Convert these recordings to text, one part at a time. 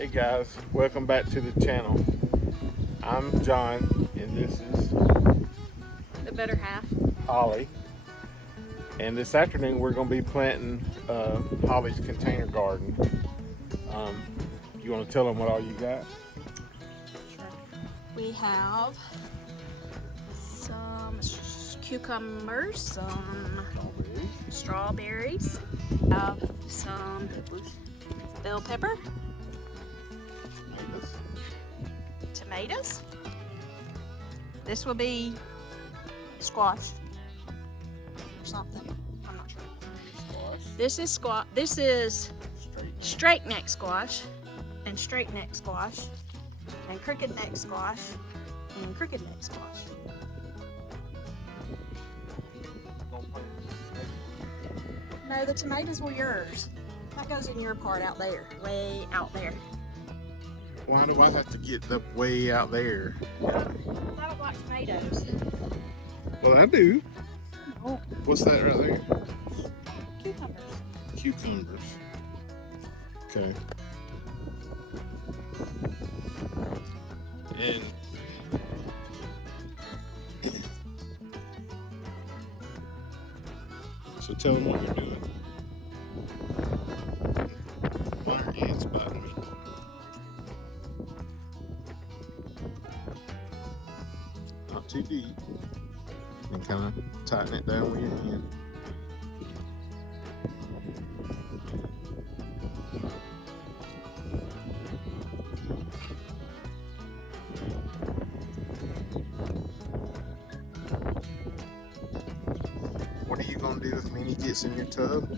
Hey guys, welcome back to the channel. I'm John and this is The better half. Holly. And this afternoon we're going to be planting Holly's container garden. You want to tell them what all you got? Sure. We have some cucumbers, some strawberries, we have some bell pepper, tomatoes. This will be squash or something. I'm not sure. This is squash. This is straight neck squash, and straight neck squash, and crooked neck squash, and crooked neck squash. No, the tomatoes were yours. That goes in your part out there, way out there. Why do I have to get up way out there? I don't like tomatoes. Well, I do. Oh, What's that right there? cucumbers. Cucumbers. Okay. And so tell them what you're doing. Why are ants biting me? Not too deep. And kind of tighten it down with your hand. What are you gonna do if Minnie gets in your tub?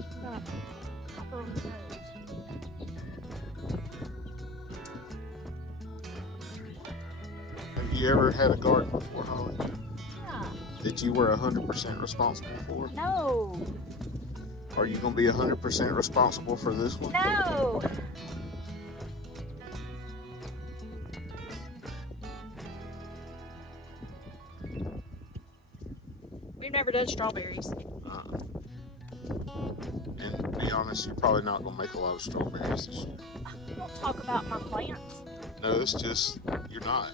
Have you ever had a garden before, Holly? Yeah. That you were 100% responsible for? No. Are you gonna be 100% responsible for this one? No. We've never done strawberries. And to be honest, you're probably not gonna make a lot of strawberries this year. Don't talk about my plants. No, it's just, you're not.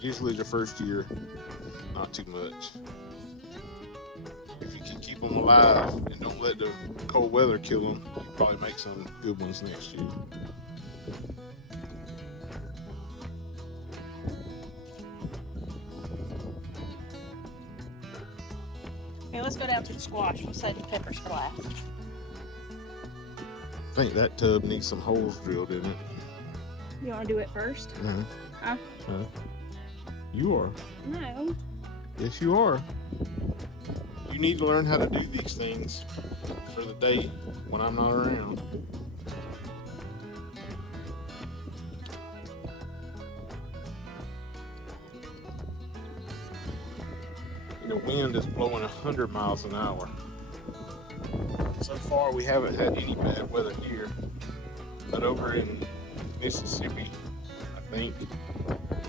Usually the first year, not too much. If you can keep them alive and don't let the cold weather kill them, you probably make some good ones next year. Okay, let's go down to the squash. We'll save the peppers for last. I think that tub needs some holes drilled in it. You want to do it first? Huh? You are. No. Yes, you are. You need to learn how to do these things for the day when I'm not around. The wind is blowing 100 miles an hour. So far, we haven't had any bad weather here, but over in Mississippi, I think,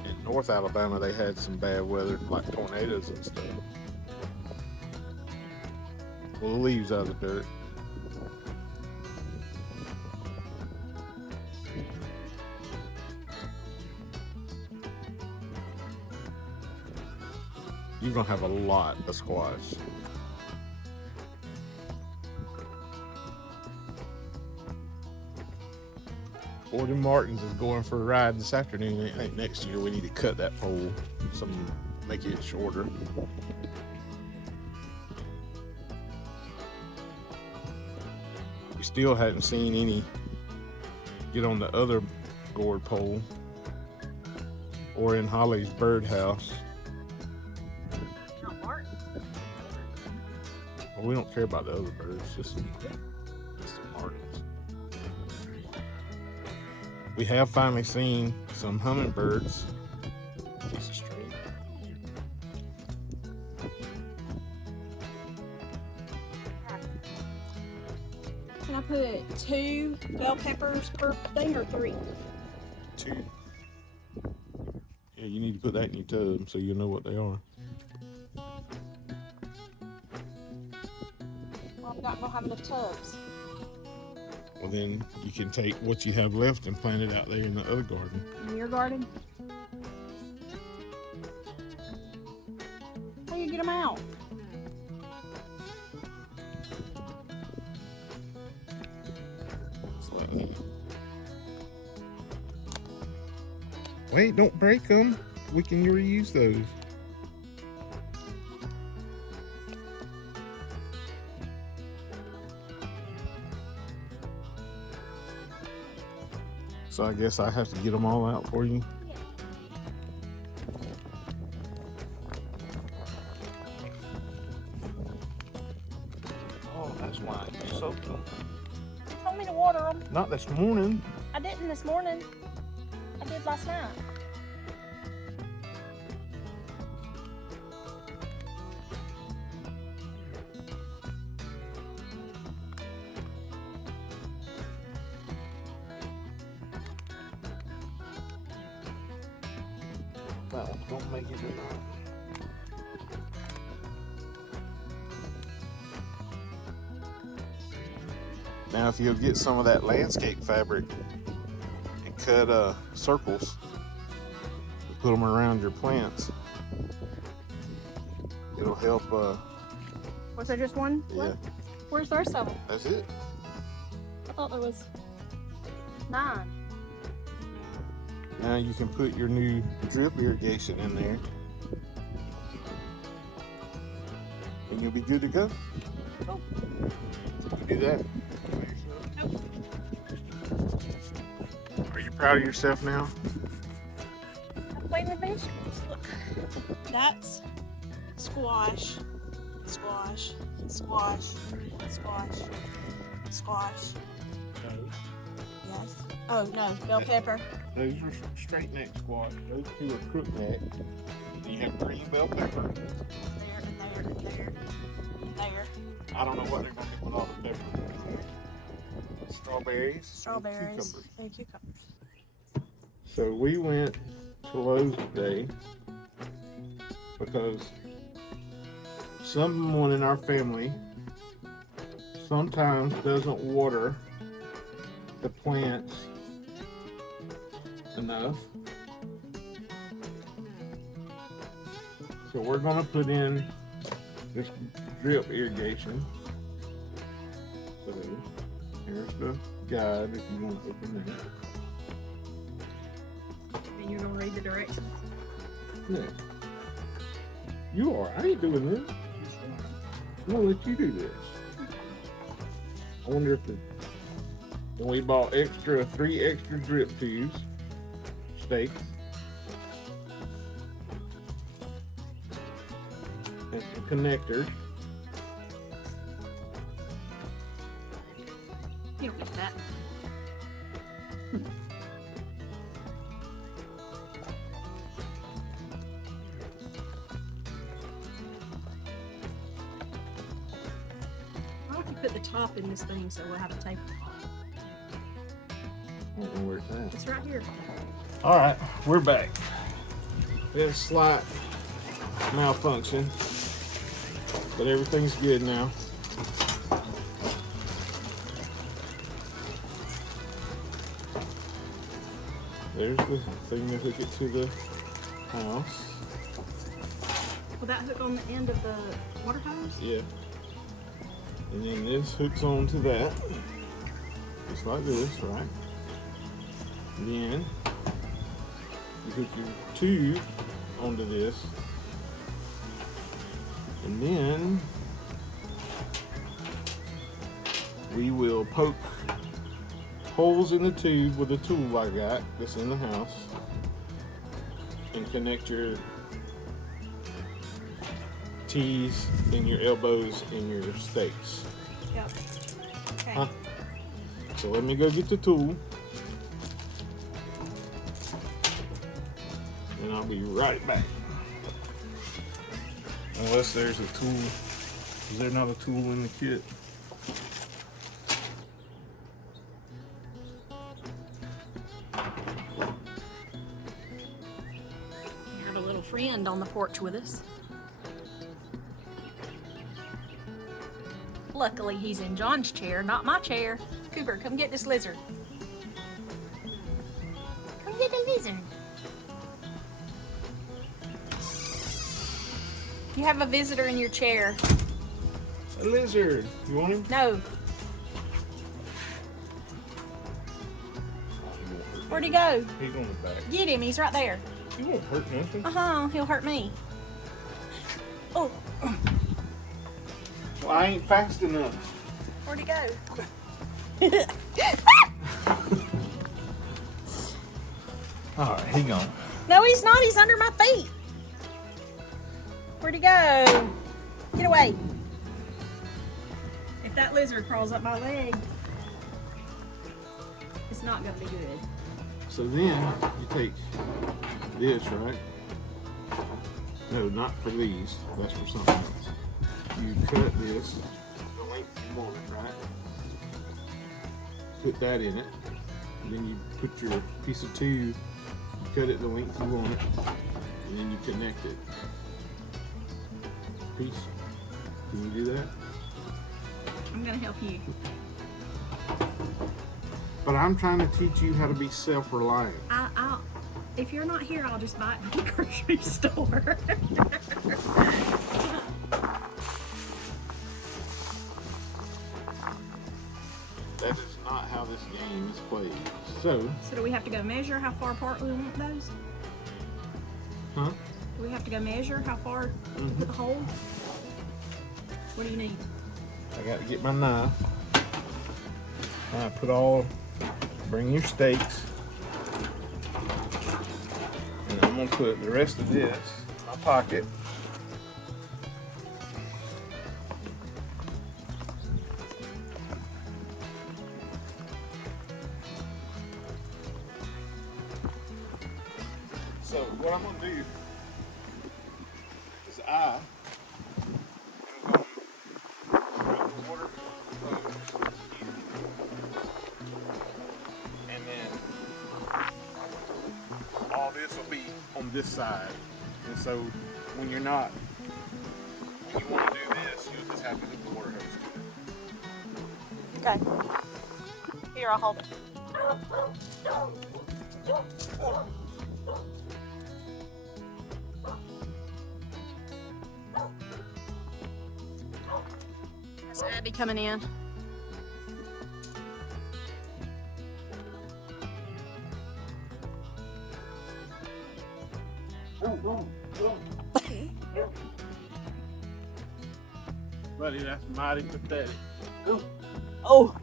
in North Alabama, they had some bad weather, like tornadoes and stuff. Pull the leaves out of the dirt. You're gonna have a lot of squash. Ford and Martin's is going for a ride this afternoon. I think next year we need to cut that pole, make it shorter. We still haven't seen any get on the other gourd pole or in Holly's birdhouse. Not Martin. Well, we don't care about the other birds, just the martins. We have finally seen some hummingbirds. Piece of string. Can I put 2 bell peppers per thing or 3? 2. Yeah, you need to put that in your tub so you know what they are. Well, I'm not gonna have enough tubs. Well, then you can take what you have left and plant it out there in the other garden. In your garden? How you get them out? Just like that. Wait, don't break them. We can reuse those. So I guess I have to get them all out for you. Yeah. Oh, that's why you soaked them. You told me to water them. Not this morning. I didn't this morning. I did last night. That one don't make it enough. Now if you'll get some of that landscape fabric and cut circles, put them around your plants, it'll help. Was there just one? Yeah, Where's the rest of them? that's it. I thought there was 9. Now you can put your new drip irrigation in there and you'll be good to go. Oh. You do that. Are you proud of yourself now? I'm playing with vegetables. Look. That's squash, squash, squash, squash, squash. Yes. Oh no, bell pepper. Those are straight neck squash. Those two are crook neck. You have green bell pepper. There and there and there and there. I don't know what they're going to do with all the pepper. Strawberries. Strawberries Cucumbers. and cucumbers. So we went to Lowe's today because someone in our family sometimes doesn't water the plants enough. So we're going to put in this drip irrigation. So here's the guide if you want to open that. And you're gonna read the directions. Yeah. You are. I ain't doing this. I'm gonna let you do this. I wonder if and we bought 3 extra drip tubes, stakes, and some connectors. You don't get that. Why don't you put the top in this thing so we'll have a tape? I don't know where it's at. It's right here. All right, we're back. We had a slight malfunction, but everything's good now. There's the thing to hook it to the house. Will that hook on the end of the water hose? Yeah. And then this hooks on to that. Just like this, right? And then you hook your tube onto this. And then we will poke holes in the tube with a tool I got that's in the house and connect your T's and your elbows and your stakes. Yep. Okay. Huh? So let me go get the tool and I'll be right back. Unless there's a tool. Is there not a tool in the kit? We have a little friend on the porch with us. Luckily, he's in John's chair, not my chair. Cooper, come get this lizard. Come get the lizard. You have a visitor in your chair. A lizard. You want him? No. Where'd he go? He's on the back. Get him, he's right there. He won't hurt nothing. Uh-huh, he'll hurt me. Oh. Well, I ain't fast enough. Where'd he go? Alright, he gone. No, he's not. He's under my feet. Where'd he go? Get away. If that lizard crawls up my leg, it's not going to be good. So then you take this, right? No, not for these. That's for something else. You cut this the length you want it, right? Put that in it. And then you put your piece of tube, you cut it the length you want it, and then you connect it. Piece. Can you do that? I'm going to help you. But I'm trying to teach you how to be self-reliant. I'll, if you're not here, I'll just buy it from the grocery store. That is not how this game is played. So do we have to go measure how far apart we want those? huh? Do we have to go measure how far to put the hole? What do you need? I got to get my knife. I bring your stakes. And I'm gonna put the rest of this in my pocket. So what I'm gonna do is I am going to put the water hose here. And then all this will be on this side. And so when you want to do this, you'll just have to hook the water hose to it. Okay. Here, I'll hold it. That's Abby coming in. Buddy, that's mighty pathetic. Oh.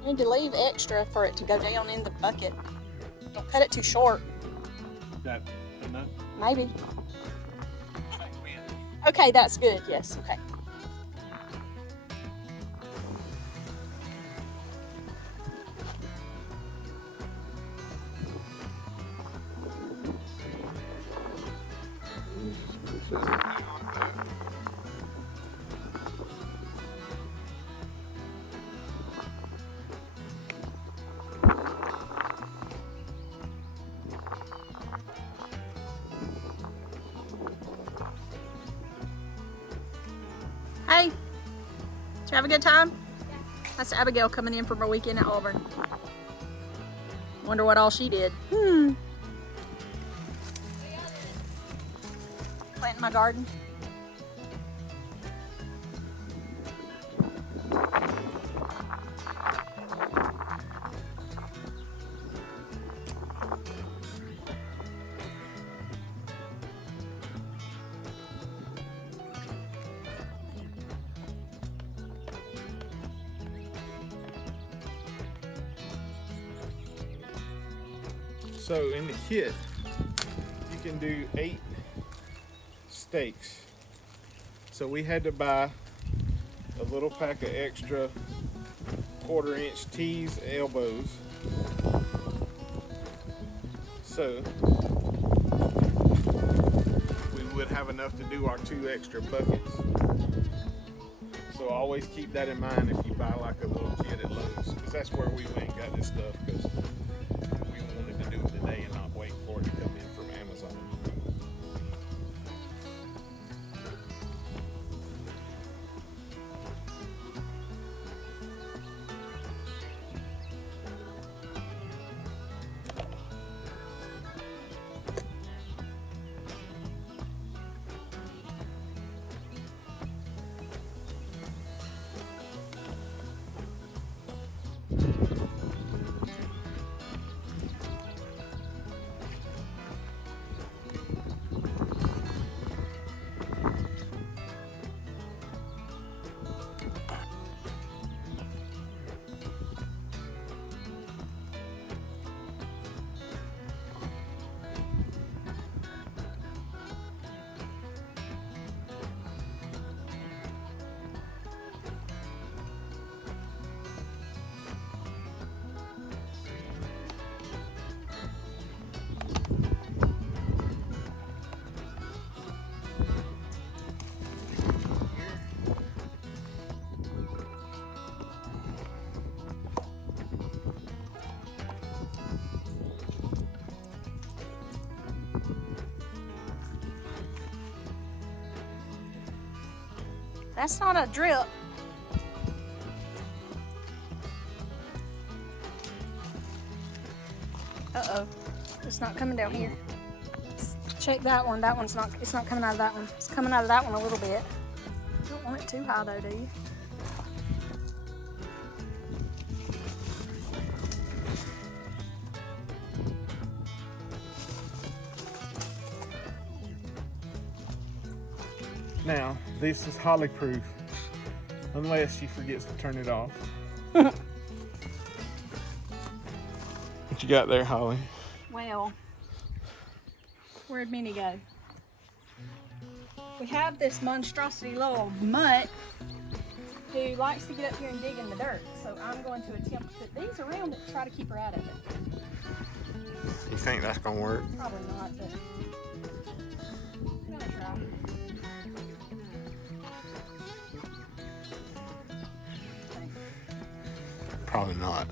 You need to leave extra for it to go down in the bucket. Don't cut it too short. That enough? Maybe. Okay, that's good. Yes, okay. Hey, did you have a good time? That's Abigail coming in from her weekend at Auburn. Wonder what all she did. Planting my garden. So in the kit, you can do 8 stakes. So we had to buy a little pack of extra 1/4-inch T's elbows. So we would have enough to do our 2 extra buckets. So always keep that in mind if you buy like a little kit at Lowe's, because that's where we went and got this stuff, because we wanted to do today and not wait for it to come in from Amazon. That's not a drip. Uh-oh. It's not coming down here. Check that one. That one's not, it's not coming out of that one. It's coming out of that one a little bit. You don't want it too high though, do you? Now, this is Holli proof, unless she forgets to turn it off. What you got there, Holli? Well, where'd Minnie go? We have this monstrosity little mutt who likes to get up here and dig in the dirt. So I'm going to attempt to put these around it to try to keep her out of it. You think that's gonna work? Probably not, but I'm gonna try. Probably not.